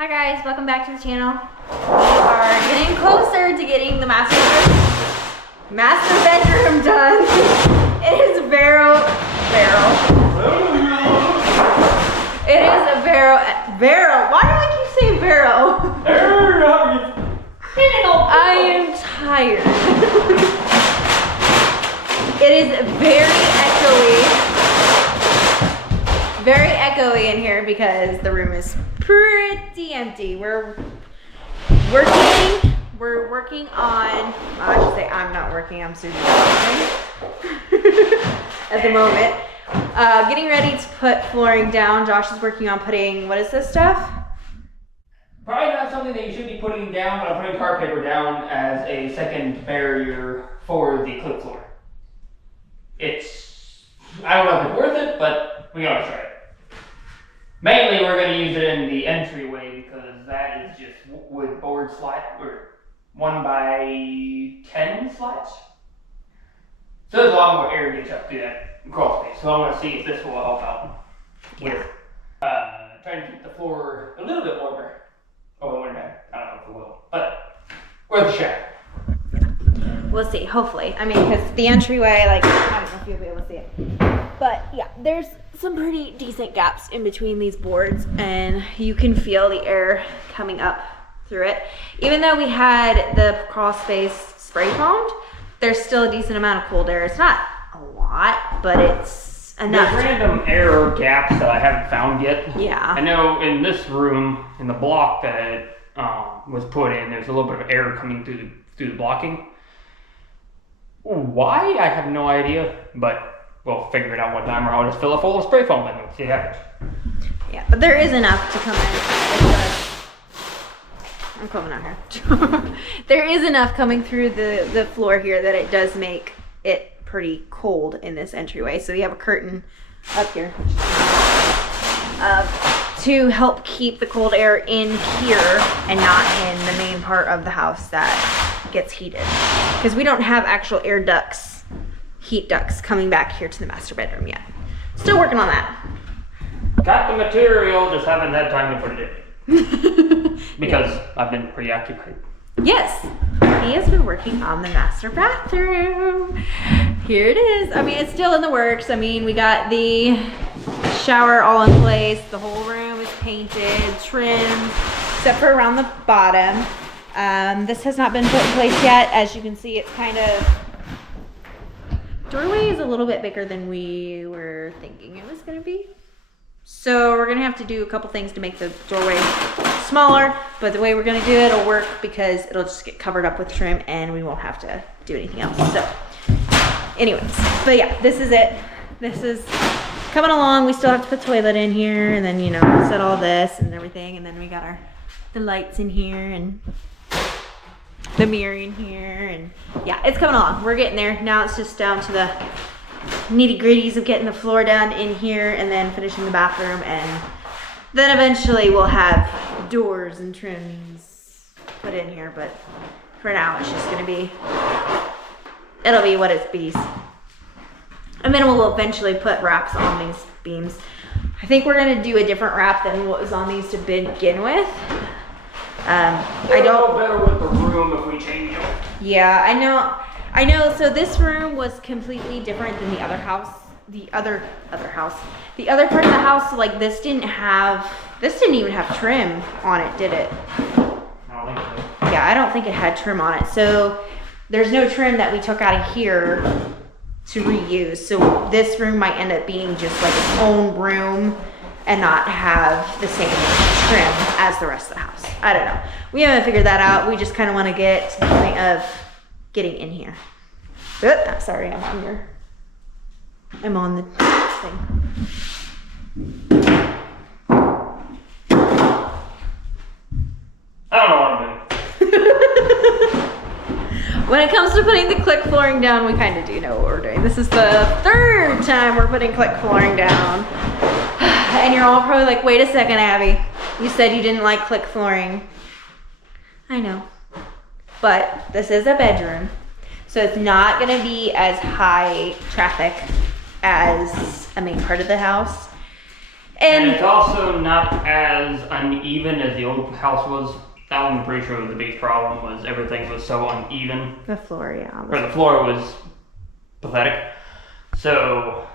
Hi guys, welcome back to the channel. We are getting closer to getting the master bedroom done. It is It is a Vero. Why do I keep saying Vero? I am tired. It is very echoey in here because the room is pretty empty. We're working on, I should say I'm not working, I'm supervising at the moment. Getting ready to put flooring down. Josh is working on putting, what is this stuff? Probably not something that you should be putting down, but I'm putting tar paper down as a second barrier for the clip floor. I don't know if it's worth it, but we gotta try it. Mainly, we're going to use it in the entryway because that is just wood board slats, or 1x10 slats. So there's a lot more air gets up through that crawl space. So I want to see if this will help out with trying to keep the floor a little bit warmer over the winter time. I don't know if it will, but worth a shot. We'll see, hopefully. I mean, because the entryway, like, I don't know if you'll be able to see it. But yeah, there's some pretty decent gaps in between these boards and you can feel the air coming up through it. Even though we had the crawl space spray foamed, there's still a decent amount of cold air. It's not a lot, but it's enough. There's random air gaps that I haven't found yet. Yeah. I know in this room, in the block that was put in, there's a little bit of air coming through the blocking. Why? I have no idea, but we'll figure it out one time, or I'll just fill it full of spray foam and see what happens. Yeah, but there is enough to come in. I'm coming out here. There is enough coming through the floor here that it does make it pretty cold in this entryway. So we have a curtain up here to help keep the cold air in here and not in the main part of the house that gets heated. Because we don't have actual air ducts, heat ducts coming back here to the master bedroom yet. Still working on that. Got the material, just haven't had time to put it in. Because I've been preoccupied. Yes, he has been working on the master bathroom. Here it is. I mean, it's still in the works. I mean, we got the shower all in place. The whole room is painted, trimmed, except for around the bottom. This has not been put in place yet. As you can see, it's kind of, doorway is a little bit bigger than we were thinking it was gonna be. So we're gonna have to do a couple things to make the doorway smaller, but the way we're gonna do it will work because it'll just get covered up with trim and we won't have to do anything else. So anyways, but yeah, this is it. This is coming along. We still have to put toilet in here and then, you know, set all this and everything. And then we got the lights in here and the mirror in here, and yeah, it's coming along. We're getting there. Now it's just down to the nitty gritties of getting the floor done in here and then finishing the bathroom, and then eventually we'll have doors and trims put in here, but for now it's just gonna be, it'll be what it be. And then we'll eventually put wraps on these beams. I think we're gonna do a different wrap than what was on these to begin with. I don't. Better with the room if we change it. Yeah, I know. So this room was completely different than the other house. The other house. The other part of the house, like this didn't even have trim on it, did it? I don't think so. Yeah, I don't think it had trim on it. So there's no trim that we took out of here to reuse. So this room might end up being just like its own room and not have the same trim as the rest of the house. I don't know. We haven't figured that out. We just kind of want to get to the point of getting in here. Oops, sorry, I'm on the thing. I don't know what I'm When it comes to putting the click flooring down, we kind of do know what we're doing. This is the third time we're putting click flooring down. And you're all probably like, wait a second, Abby. You said you didn't like click flooring. I know. But this is a bedroom. So it's not gonna be as high traffic as a main part of the house. And it's also not as uneven as the old house was. That one, I'm pretty sure the big problem was everything was so uneven. The floor, yeah. Or the floor was pathetic. So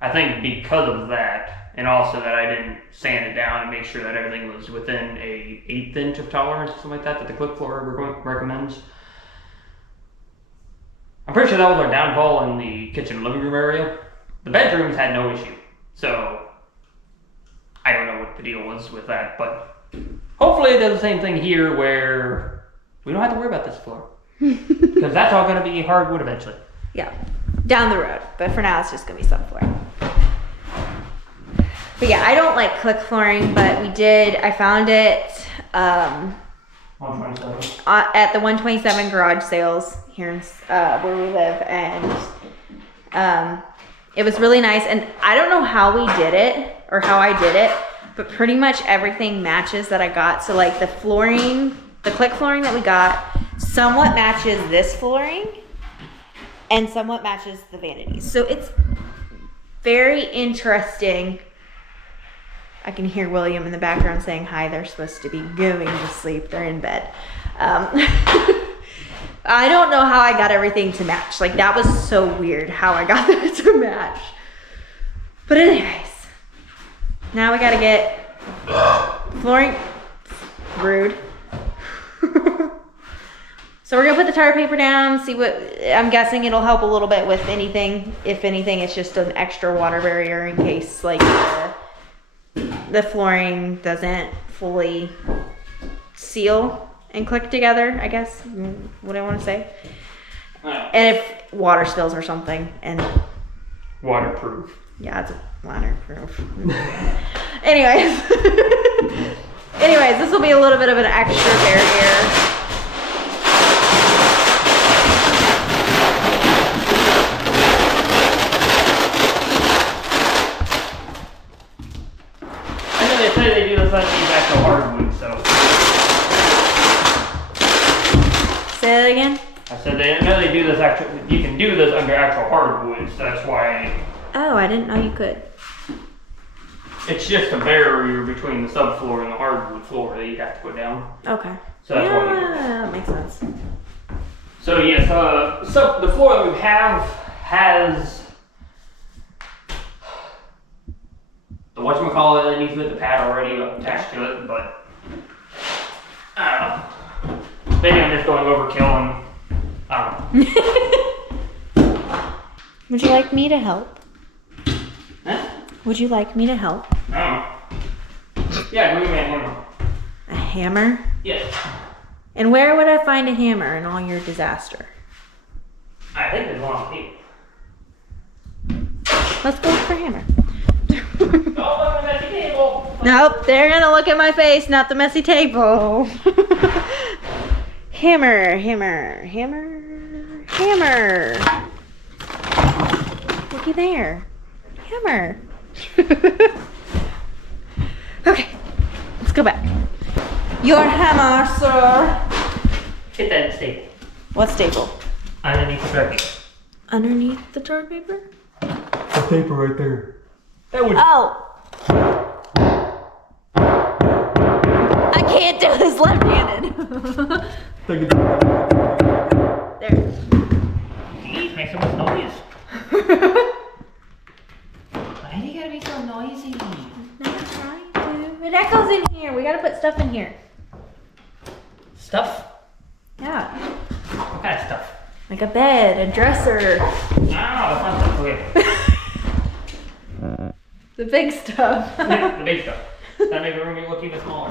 I think because of that, and also that I didn't sand it down and make sure that everything was within a 1/8 inch of tolerance or something like that the click floor recommends. I'm pretty sure that was our downfall in the kitchen and living room area. The bedrooms had no issue. So I don't know what the deal was with that, but hopefully it does the same thing here where we don't have to worry about this floor. Because that's all going to be hardwood eventually. Yeah, down the road. But for now, it's just going to be subflooring. But yeah, I don't like click flooring, but I found it 127. at the 127 garage sales here in, where we live. And it was really nice. And I don't know how we did it or how I did it, but pretty much everything matches that I got. So like the flooring, the click flooring that we got somewhat matches this flooring and somewhat matches the vanities. So it's very interesting. I can hear William in the background saying hi. They're supposed to be going to sleep. They're in bed. I don't know how I got everything to match. Like that was so weird how I got that to match. But anyways, now we gotta get flooring. Rude. So we're gonna put the tar paper down, see what, I'm guessing it'll help a little bit with anything. If anything, it's just an extra water barrier in case like the flooring doesn't fully seal and click together, I guess, what I want to say. And if water spills or something, and Waterproof. yeah, it's waterproof. Anyways, this will be a little bit of an extra barrier. I know they say they do this on these actual hardwood, so. Say that again? I said I know they do this actual. You can do this under actual hardwood, so that's why. Oh, I didn't know you could. It's just a barrier between the subfloor and the hardwood floor that you have to put down. Okay. So that's why. That makes sense. So yes, so the floor that we have has the whatchamacallit underneath it, the pad already attached to it, but I don't know. Maybe I'm just going overkill and I don't know. Would you like me to help? Huh? Would you like me to help? I don't know. Yeah, give me a hammer. A hammer? Yes. And where would I find a hammer in all your disaster? I think there's one on the table. Let's go look for a hammer. Don't look at the messy table. Nope, they're gonna look at my face, not the messy table. Hammer, hammer, hammer, hammer. Looky there. Hammer. Okay, let's go back. Your hammer, sir. Hit that staple. What staple? Underneath the turkey. Underneath the tar paper? The paper right there. That would. Oh! I can't do this left-handed. There. Jeez, make so much noise. Why do you gotta be so noisy? Not trying to. It echoes in here. We gotta put stuff in here. Stuff? Yeah. What kind of stuff? Like a bed, a dresser. No, that's not stuff. Okay. The big stuff. The big stuff. That makes the room look even smaller.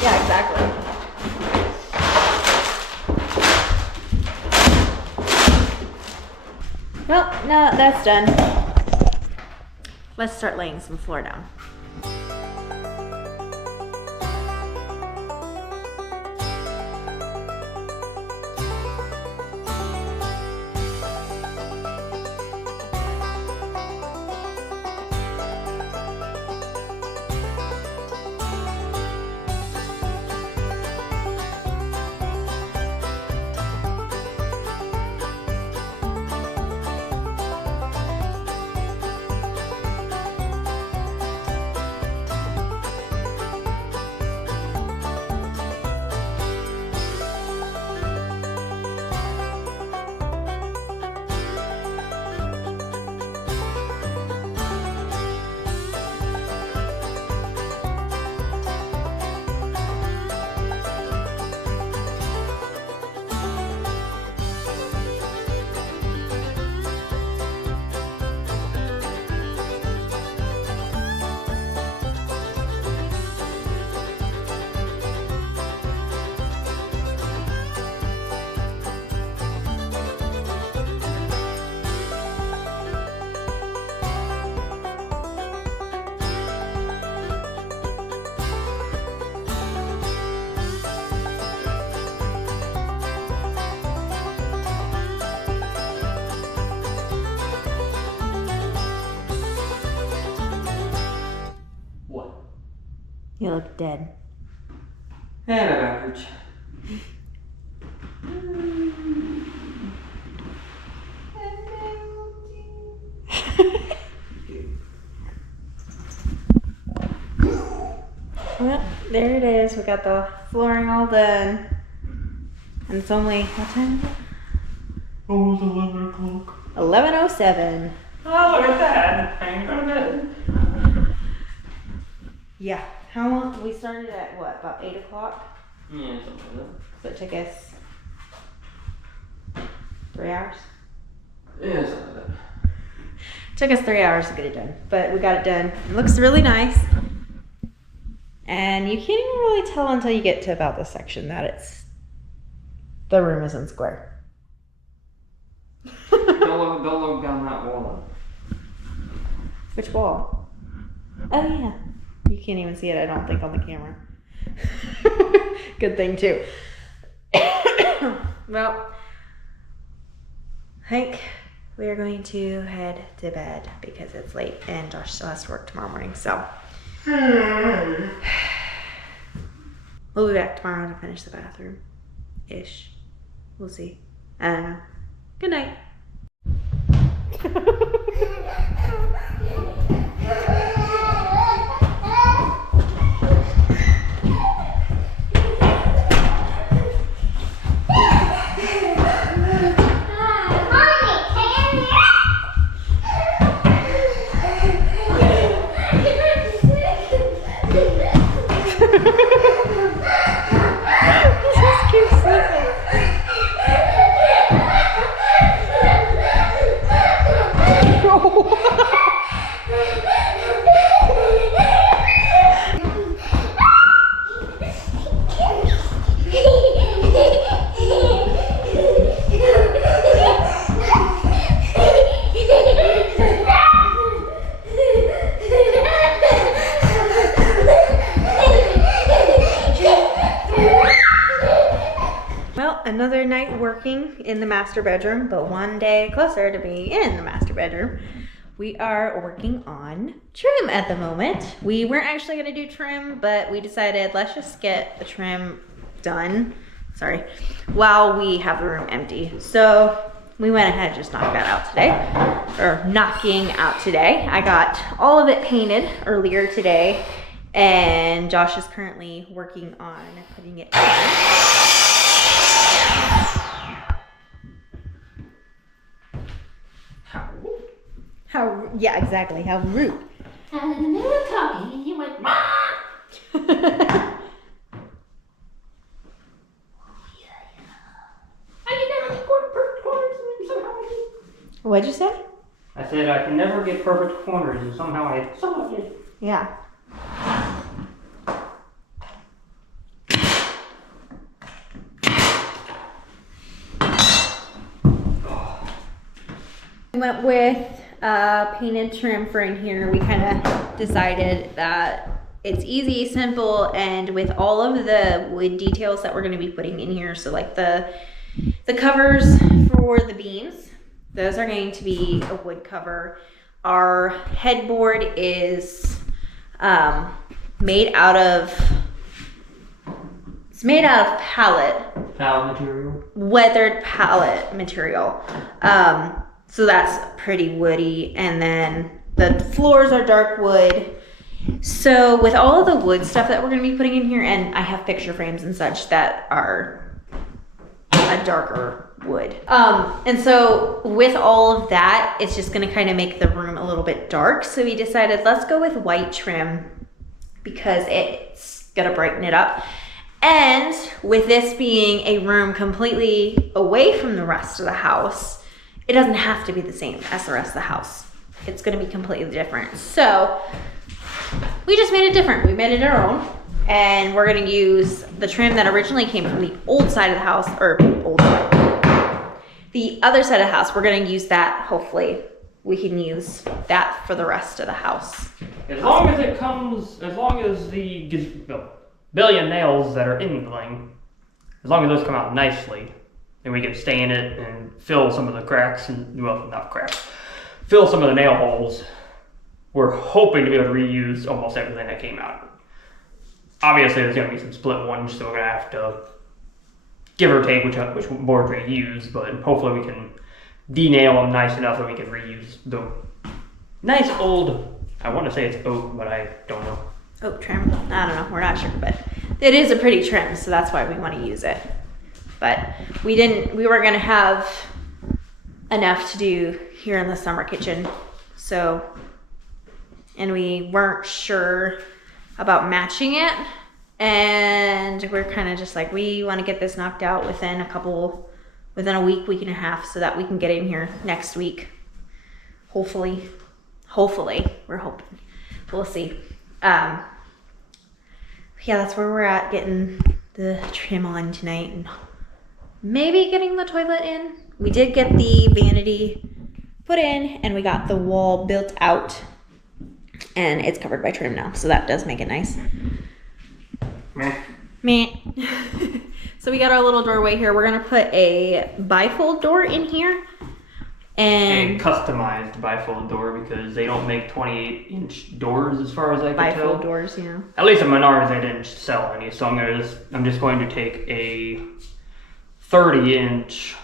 Yeah, exactly. Well, no, that's done. Let's start laying some floor down. You look dead. And my back hurts. Well, there it is. We got the flooring all done. And it's only, what time is it? Almost 11 o'clock. 11:07. Oh, look at that. I ain't gonna bed. Yeah. How long? We started at what? About 8 o'clock? Yeah, something like So it took us 3 hours? that. Yeah, something like that. Took us 3 hours to get it done, but we got it done. It looks really nice. And you can't even really tell until you get to about this section that the room isn't square. Don't look down that wall. Which wall? Oh yeah. You can't even see it, I don't think, on the camera. Good thing too. Well, I think we are going to head to bed because it's late and Josh still has to work tomorrow morning, so. We'll be back tomorrow to finish the bathroom-ish. We'll see. I don't know. Good night. Just keep sleeping. Well, another night working in the master bedroom, but one day closer to being in the master bedroom. We are working on trim at the moment. We weren't actually gonna do trim, but we decided let's just get the trim done, while we have the room empty. So we went ahead and just knocked that out today, or knocking out today. I got all of it painted earlier today, and Josh is currently working on putting it in. Yeah, exactly. How rude. And in the middle of talking, and you went, "Mom!" I can never get perfect corners, and somehow I did. What'd you say? I said I can never get perfect corners, and somehow I did. Yeah. We went with painted trim for in here. We kind of decided that it's easy, simple, and with all of the wood details that we're going to be putting in here, so like the covers for the beams, those are going to be a wood cover. Our headboard is made out of Pallet material. weathered pallet material. So that's pretty woody, and then the floors are dark wood. So with all of the wood stuff that we're going to be putting in here, and I have picture frames and such that are a darker wood. And so with all of that, it's just going to kind of make the room a little bit dark. So we decided let's go with white trim because it's going to brighten it up. And with this being a room completely away from the rest of the house, it doesn't have to be the same as the rest of the house. It's going to be completely different. So we just made it different. We made it our own, and we're going to use the trim that originally came from the old side of the house, or the other side of the house. We're going to use that. Hopefully we can use that for the rest of the house. As long as it comes, as long as the billion nails that are in the thing, as long as those come out nicely, then we can stain it and fill some of the cracks, and, well, not cracks, fill some of the nail holes. We're hoping to be able to reuse almost everything that came out. obviously there's gonna be some split ones, so we're gonna have to give or take which boards we use, but hopefully we can de-nail them nice enough that we can reuse the nice old, I want to say it's oak, but I don't know. Oak trim. I don't know. We're not sure, but it is a pretty trim, so that's why we want to use it. But we weren't going to have enough to do here in the summer kitchen. So, and we weren't sure about matching it. And we're kind of just like, we want to get this knocked out within a week and a half, so that we can get in here next week. Hopefully, we're hoping. We'll see. Yeah, that's where we're at, getting the trim on tonight and maybe getting the toilet in. We did get the vanity put in and we got the wall built out and it's covered by trim now, so that does make it nice. Meh. So we got our little doorway here. We're gonna put a bifold door in here. And customized bifold door, because they don't make 28-inch doors as far as I can tell. Bifold doors, yeah. At least at Menards they didn't sell any, so I'm just going to take a 30-inch.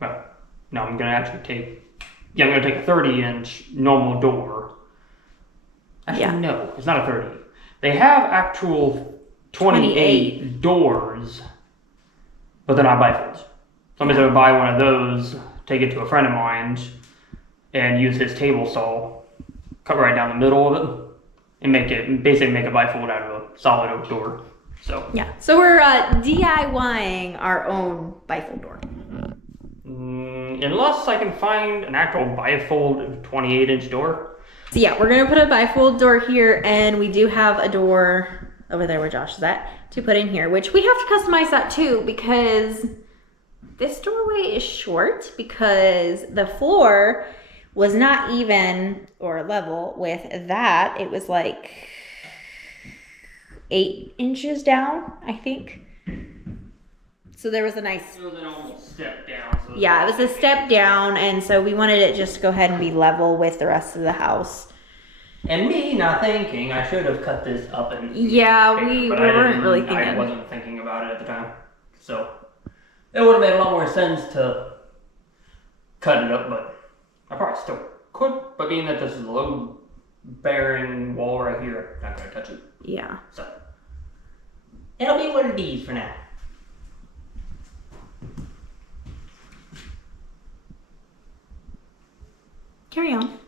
Well, no, I'm gonna take a 30-inch normal door. Actually, Yeah. no, it's not a 30. They have actual 28 doors, but they're not bifolds. So I'm just gonna buy one of those, take it to a friend of mine, and use his table saw, cut right down the middle of it, and basically make a bifold out of a solid oak door. So Yeah. So we're DIYing our own bifold door. unless I can find an actual bifold 28-inch door. So yeah, we're gonna put a bifold door here, and we do have a door over there where Josh is at to put in here, which we have to customize that too, because this doorway is short, because the floor was not even or level with that. It was like 8 inches down, I think. So there was a nice, It was an almost step down. So yeah, it was a step down, and so we wanted it just to go ahead and be level with the rest of the house. And me not thinking, I should have cut this up and Yeah, bigger, we but weren't really I thinking. wasn't thinking about it at the time, so it would have made a lot more sense to cut it up. But I probably still could. But being that this is a load-bearing wall right here, I'm not gonna touch it. Yeah. So it'll be what it is for now. Carry on.